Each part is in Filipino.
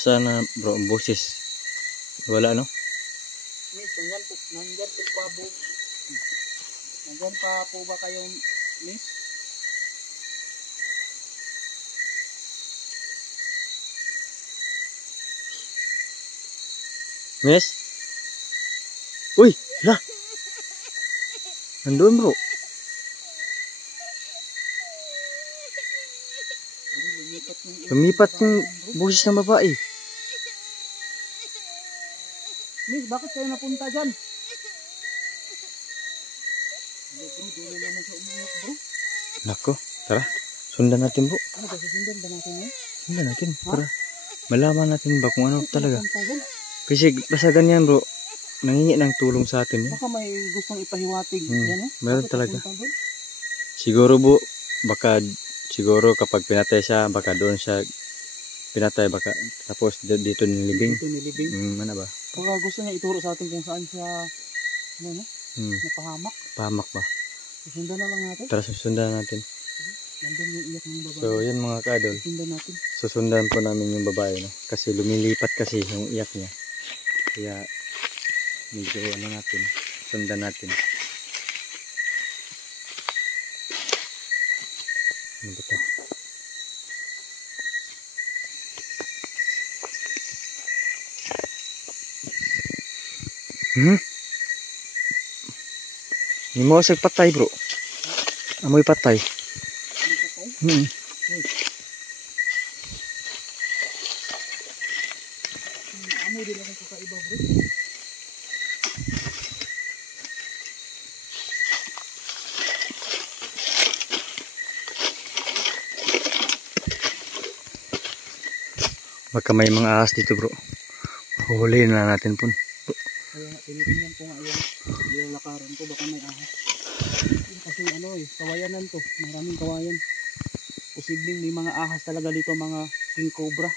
Sana bro, ang boses. Wala no? Miss, nandyan pa po ba kayong miss? Miss? Uy, hala. Nandun bro. Lumipat yung boses ng babae. Miss, bakit kayo napunta dyan? Bro, doon na naman sa umiyak bro. Nako, tara. Sundan natin bro. Ano ba, susundan ba natin eh? Sundan natin para malaman natin ba kung ano talaga. Napunta dyan? Kasi basta ganyan bro, nangingi ng tulong sa atin. Baka may gustong ipahiwatig yan eh. Meron Bakit talaga. napunta doon? Siguro bro, baka siguro kapag pinatay siya, baka doon siya pinatay, baka tapos dito nilibing. Dito nilibing. Ano ba? Baka gusto niya ituro sa atin kung saan siya napahamak. Pahamak ba? Susundan na lang natin. Tara, susundan natin. Nandun yung iyak ng babae. So yan mga kadol, Susundan natin. susundan po namin yung babae, no? Kasi lumilipat kasi yung iyak niya. Kaya medyo ano natin, sundan natin. Ano ba ito? Hindi mo kasi patay bro. Amoy patay. Amoy din ako kakaiba bro. Baka may mga ahas dito bro. Huhulihin na natin po. Kaya nga, tinitingnan ko nga yung lakaran ko, baka may ahas. Kasi ano eh, kawayanan to, maraming kawayan. Posibleng may mga ahas talaga dito, mga king cobra.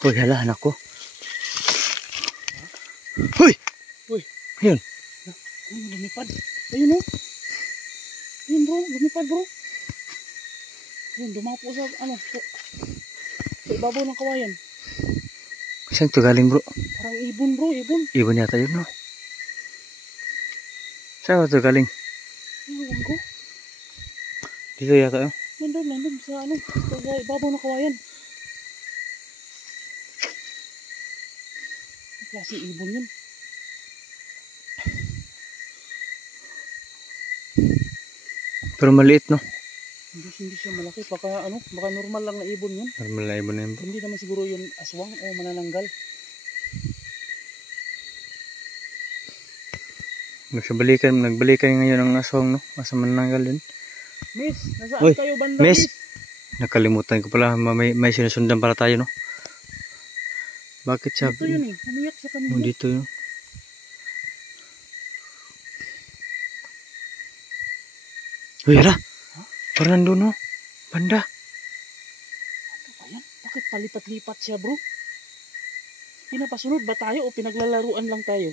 Uy, hala, anak ko. Uy! Uy! Ayun. Ayun, lumipad. Ayun oh. Ayun bro, lumipad bro. Ayun, dumapo sa ano, sa ibabaw ng kawayan. Saan ito galing bro? Parang ibon bro, ibon. Ibon yata yun no? Saan ito galing? Ayun ko. Dito yata yun. Nandun sa ano, sa ibabaw ng kawayan. Klase ibon yun. Pero maliit no? Hindi siya malaki. Baka normal lang na ibon yun. Normal na ibon na yun bro. Hindi naman siguro yun aswang o manananggal. Nagbalikan ngayon ang aswang no? Asa manananggal yun. Miss, nasaan Uy, kayo banda miss? Nakalimutan ko pala, may sinusundan pala tayo no? Bakit siya? Dito yun eh, umiyak siya kanina. Dito yun. Uy, hala! Parang nandun no? Banda. Ano ba yan? Bakit palipat-lipat siya bro? Pinapasunod ba tayo o pinaglalaruan lang tayo?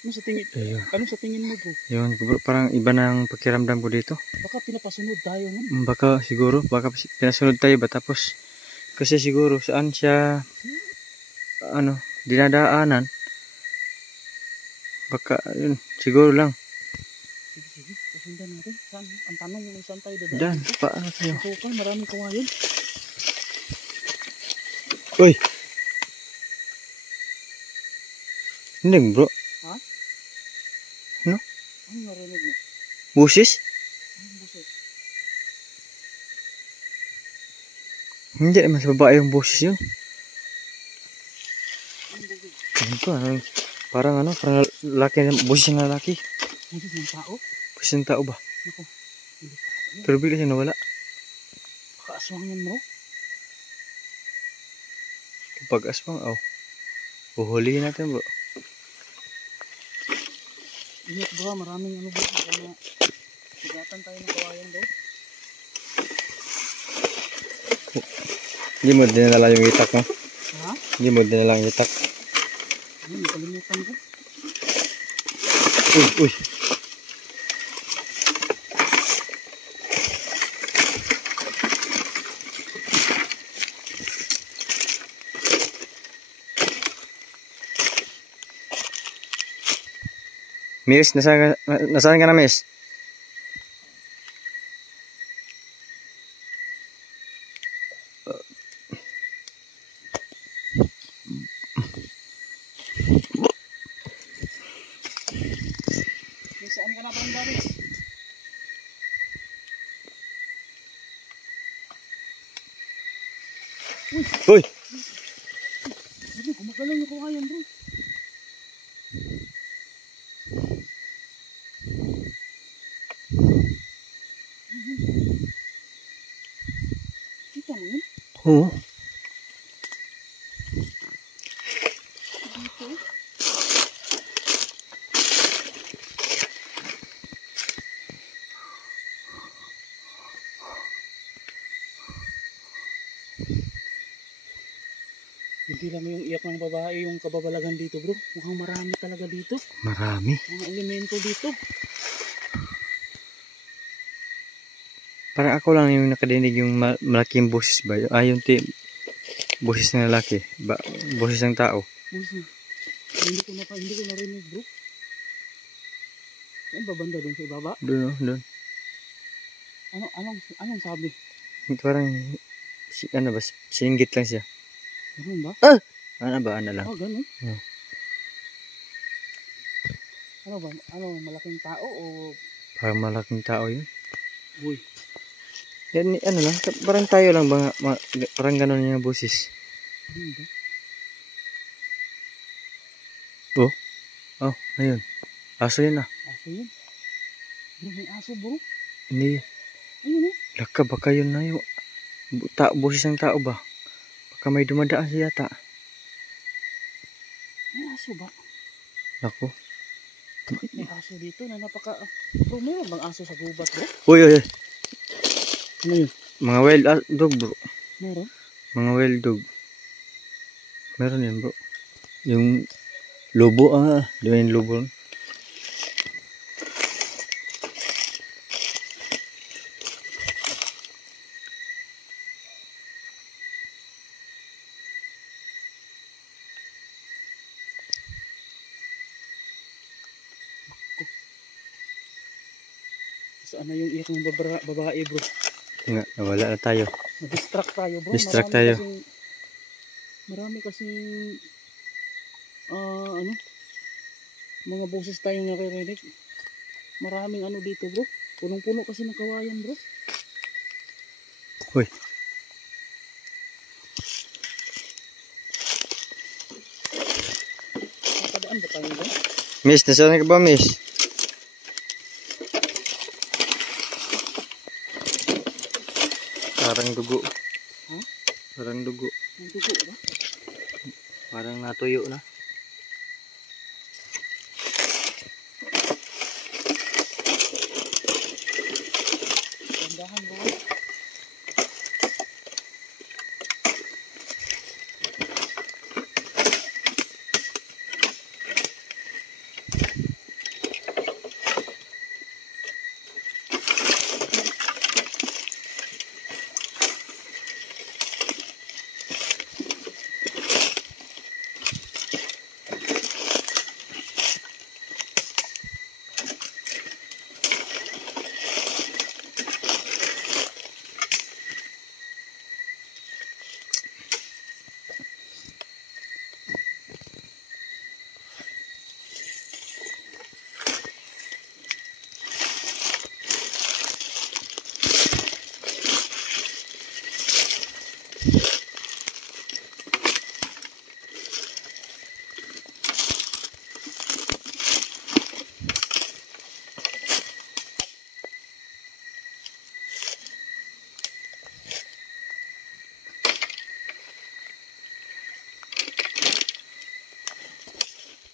Ano sa tingin mo bro? Yun bro, parang iba na ang pakiramdam ko dito. Baka pinapasunod tayo no? Baka siguro, baka pinasunod tayo ba tapos kasi siguro saan siya dinadaanan. Baka yun, siguro lang. Sige, pasundan natin. Saan? Ang tanong yung saan tayo dadaan? Dan, paano tayo? Sukan, maraming kawayan. Uy! Hindi bro. Ha? Ano? Ano narinig mo? Busis? Anong buses? Hindi naman sa babae yung busis yun. Anong buses? Parang laki, busis ng lalaki. Buses ng tao? Busis ng tao ba? Naku, hindi ka. Pero bigla siya nawala. Baka aswang yan bro. Kapag aswang, uhulihin natin bro. Ingat bro, maraming bro. Sugatan tayo ng kawayan bro. Hindi mo dinala yung itak mo. Ha? Hindi mo dinala yung itak. Ay, nakalimutan ko. Uy, uy. Miss, nasaan ka na, Miss? Miss, saan ka na banda, Miss? Uy! Sabi, gumagalaw yung kawayan bro. Kita mo yun? Oo. Dito. Hindi lang yung iyak ng babae yung kababalagan dito bro. Mukhang marami talaga dito. Marami. Mga elemento dito. Parang ako lang yung nakadinig yung malaking boses ba? Yung boses ng lalaki. Boses ng tao. Busi. Hindi ko narinig bro. Saan ba banda dun sa ibaba? Doon, doon. Anong sabi? Parang, ano ba, singgit lang siya. Ganun ba? Ano ba, ano lang. Oh, ganun. Yeah. Ano ba? Malaking tao o... Parang malaking tao yun. Uy. Yan, ano lang, parang tayo lang ba, parang gano'n yung boses. Ano ba? Oh, ayun. Aso yun ah. Aso yun? Bro, may aso bro. Hindi, Ayun eh. laka baka yun na yung boses ng tao ba? Baka may dumadaan siya yata. May aso ba? Naku. Bakit may aso dito na napaka... Bro, mayroon bang aso sa gubat bro? Uy, uy, uy. Ano yun? Mga wild dog bro. Meron? Mga wild dog. Meron yan bro. Yung lobo di ba yung lobo? Saan na yung iyak ng babae bro? Nga, nawala na tayo. Na-distract tayo bro. Distract tayo. Marami kasing ano? Mga boses tayong nakirinig. Maraming ano dito bro. Punong-puno kasi ng kawayan bro. Uy. Napadaan ba tayo bro? Miss, nasaan ka ba, Miss? Parang dugo. Ha? Parang dugo. Ang dugo ba? Parang natuyo na. Tandahan bro.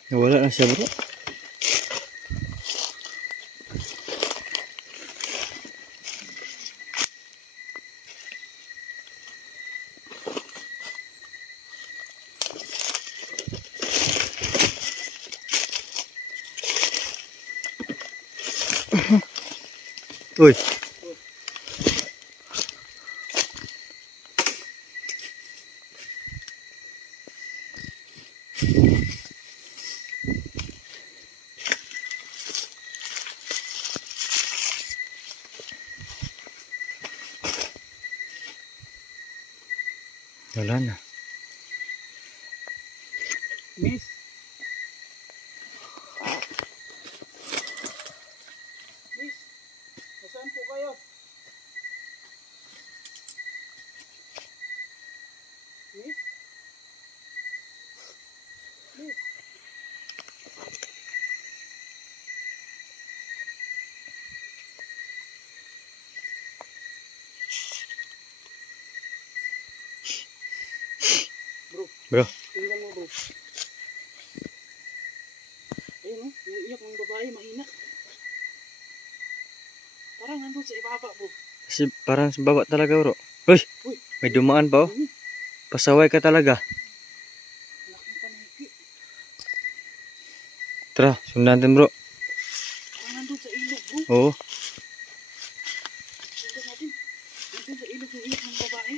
Nawala na siya bro. Uy. Wala na. Miss. Miss, nasaan po kayo? Miss? Miss? Bro. Tingnan mo, bro. Ayun, oh, yung iyak ng babae, mahina. Parang nandun sa ibaba, bro. Kasi parang sa baba talaga, bro. Uy! Uy, May dumaan pa, oh. Pasaway ka talaga. laking paniki. Tara, sundan natin, bro. Parang nandun sa ilog, bro. Oo. Sundan natin. Nandun sa ilog yung iyak ng babae.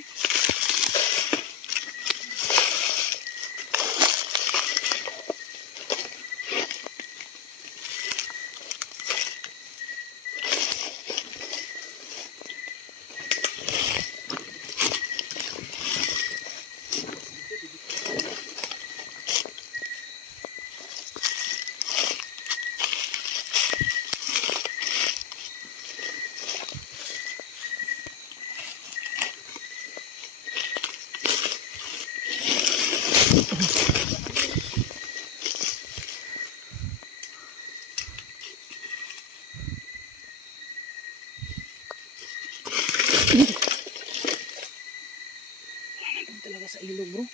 Nandun talaga sa ilog, bro.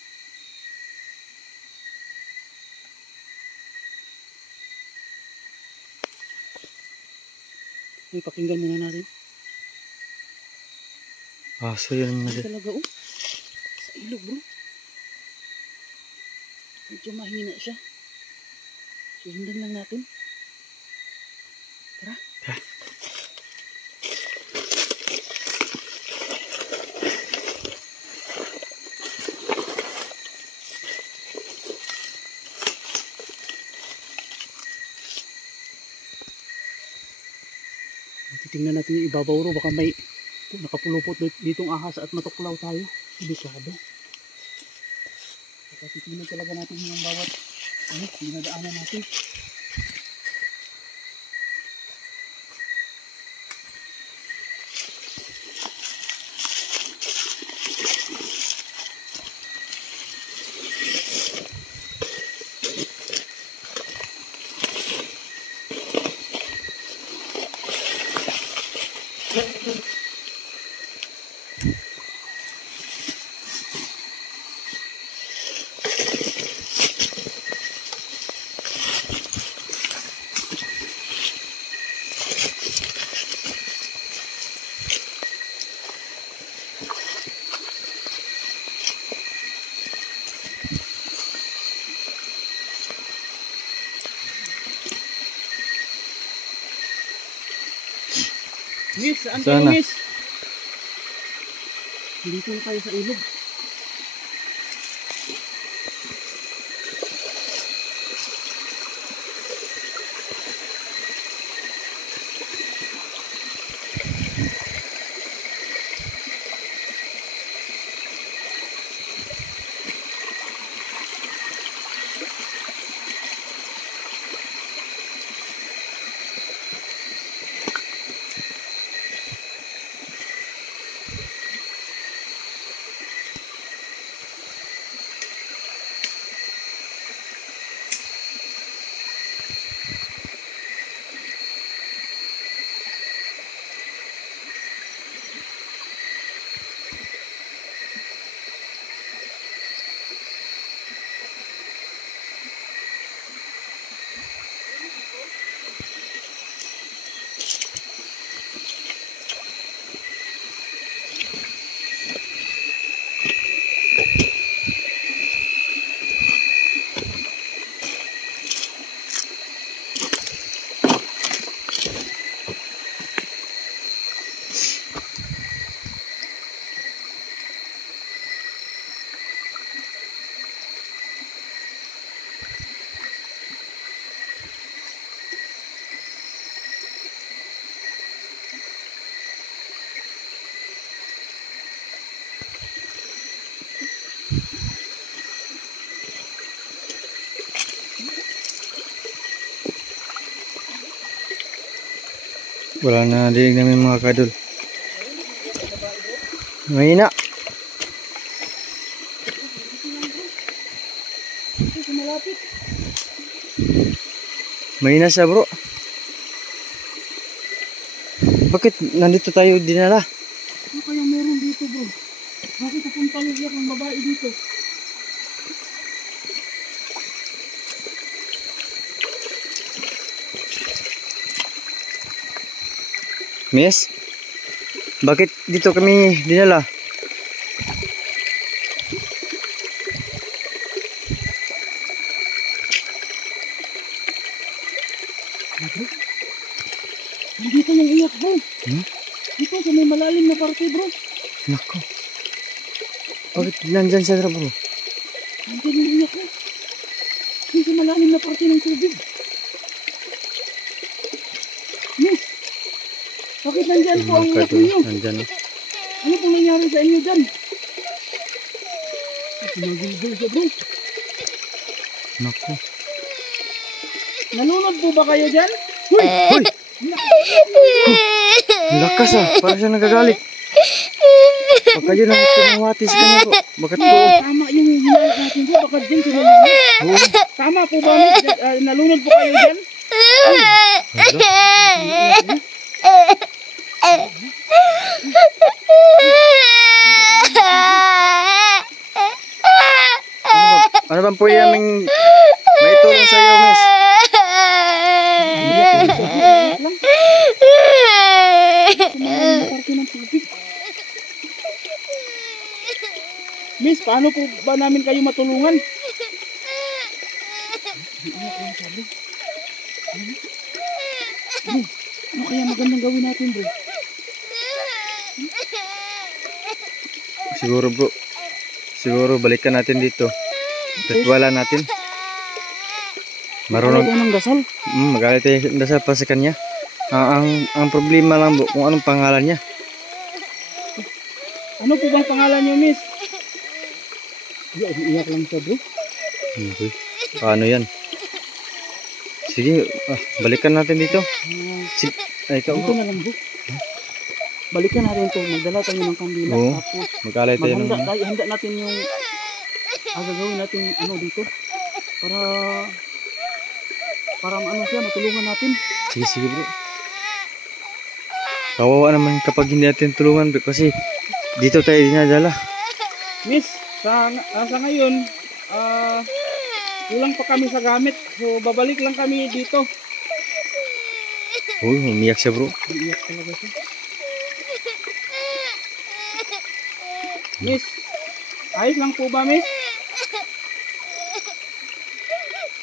May pakinggan muna natin. So yun na Nandun din. talaga, oh. Sa ilog, bro. Medyo mahina siya. Susundan lang natin. Tara. Titingnan natin yung ibabaw, bro. Baka may nakapulupot ditong ahas at matuklaw tayo. Delikado. Baka titingnan talaga natin yung bawat dinadaanan natin. Miss, saan kayo, Sana. miss? Dito na tayo sa ilog. Wala na dinig namin mga kadol. Mahina. Ito, malapit. Mahina siya bro. Bakit nandito tayo dinala? Ano kayang meron dito bro? Bakit napunta yung iyak ng babae dito? Miss? Bakit dito kami dinala? Bro? Nandito yung iyak bro. Dito sa may malalim na parte bro. Nako. Bakit nandyan siya bro? Nandito yung iyak bro. Dito sa malalim na parte ng tubig. Miss, bakit nandyan po ang iyak ninyo? Nandyan. Ano pong nangyari sa inyo dyan? Sinagulgol siya bro. Nako. Nalunod po ba kayo dyan? Hoy! Hoy! Ang lakas ah. Parang siya nagagalit. Baka yun ang pinawati sa kanya bro. Bakit po? Tama yung hinayat natin bro. Baka dyan sinalunod. Tama po ba miss? Nalunod po kayo dyan? Ano bang po yung aming may tulong sa iyo, miss? Miss, paano po ba namin kayo matulungan? Ano kaya magandang gawin natin bro? Siguro bro. Siguro balikan natin dito. Ritualan natin. Marunong. Ano ng dasal? Magalit tayo ng dasal pa sa kanya. Ang problema lang bro, kung anong pangalan niya. Ano po bang pangalan niyo miss? Iyak lang siya bro. Okay. Paano yan? Sige, balikan natin dito. Sige, ikaw Dito bro. na lang bro. Balikan natin to. Magdala tayo ng kandila. Oo. Tapos Magalay tayo ng... handa natin yung gagawin natin ano dito. Para ano siya, matulungan natin. Sige, sige bro. Kawawa naman kapag hindi natin tulungan bro. Kasi dito tayo dinadala. Miss, sa ngayon, kulang pa kami sa gamit. So, babalik lang kami dito. Uy, umiyak siya bro. Iiyak talaga siya. Miss, ayos lang po ba, miss?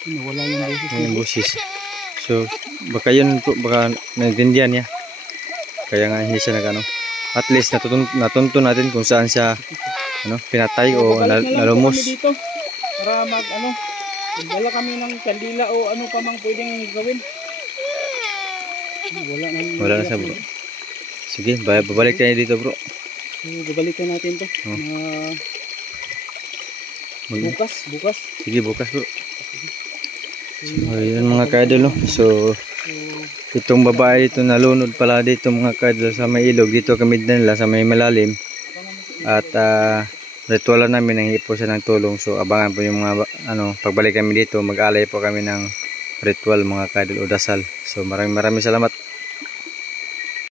Nawala yung boses. Yung boses. So, baka yun po, baka naintindihan niya. Kaya nga hindi siya nagano. At least natunto natin kung saan siya pinatay o Babalik na lang po nalumos. kami dito para magdala kami ng kandila o ano pa mang pwedeng gawin. Wala na siya bro. Sige, babalik tayo dito bro. So, babalikan natin to. Bukas. Sige, bukas bro. So, yun mga kaidol no. So, itong babae dito nalunod pala dito mga kaidol sa may ilog. Dito kami nila sa may malalim. At ritualan namin nang hipo siya ng tulong. So, abangan po yung mga pagbalik kami dito. Mag-alay po kami ng ritual mga kaidol o dasal. So, maraming salamat.